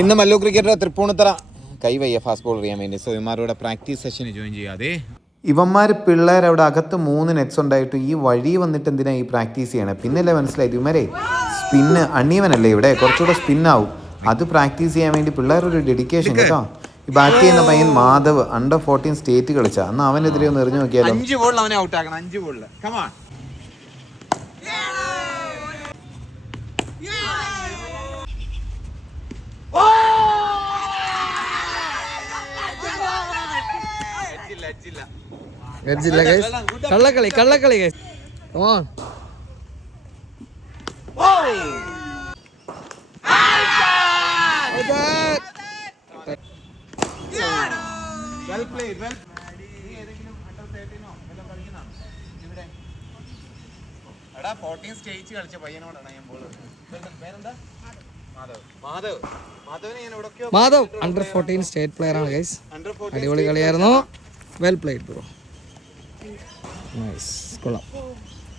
ഇന്ന് മല്ലു ക്രിക്കറ്റർ തൃപ്പൂണിത്തറ കൈവയ്യ fast ball അറിയാൻ വേണ്ടി. സോ ഇവന്മാരുടെ പ്രാക്ടീസ് സെഷന് ജോയിൻ ചെയ്യാതെ ഇവന്മാർ പിള്ളേർ അവിടെ അകത്ത് 3 നെറ്റ്സ് ഉണ്ടായിട്ട് ഈ വഴി വന്നിട്ട് എന്തിനാ ഈ പ്രാക്ടീസ് ചെയ്യണേ? പിന്നല്ലേ മനസ്സിലായത് ഇവന്മാരെ സ്പിന്ന് അണ്ണീവനല്ലേ ഇവിടെ കുറച്ചുകൂടെ സ്പിന്നാവും. അത് പ്രാക്ടീസ് ചെയ്യാൻ വേണ്ടി പിള്ളേരൊരു ഡെഡിക്കേഷൻ കേട്ടോ. ഈ ബാറ്റ് ചെയ്യുന്ന പയ്യൻ മാധവ് അണ്ടർ 14 സ്റ്റേറ്റ് കളിച്ച അന്ന് അവനെതിരെ ഒന്ന് എറിഞ്ഞു നോക്കിയാലോ. 5 ബോളിൽ അവനെ ഔട്ട് ആക്കണം. 5 ബോളിൽ കമാൺ. കള്ളക്കളി കള്ളക്കളി guys. Come on. Well played. Well നീ ഏതെങ്കിലും അണ്ടർ 13 കളിക്കുന്നതാണോ? ഇവിടെ എടാ 14 സ്റ്റേജ് കളിച്ച പയ്യനോടാണ് ഞാൻ ബോൾ. പേരെന്താ? മാധവ് അണ്ടർ 14 സ്റ്റേറ്റ് പ്ലെയർ ആണ് ഗൈസ്. അടിപൊളി കളിയായിരുന്നു. Well played bro. നൈസ്. കൊള്ളാം.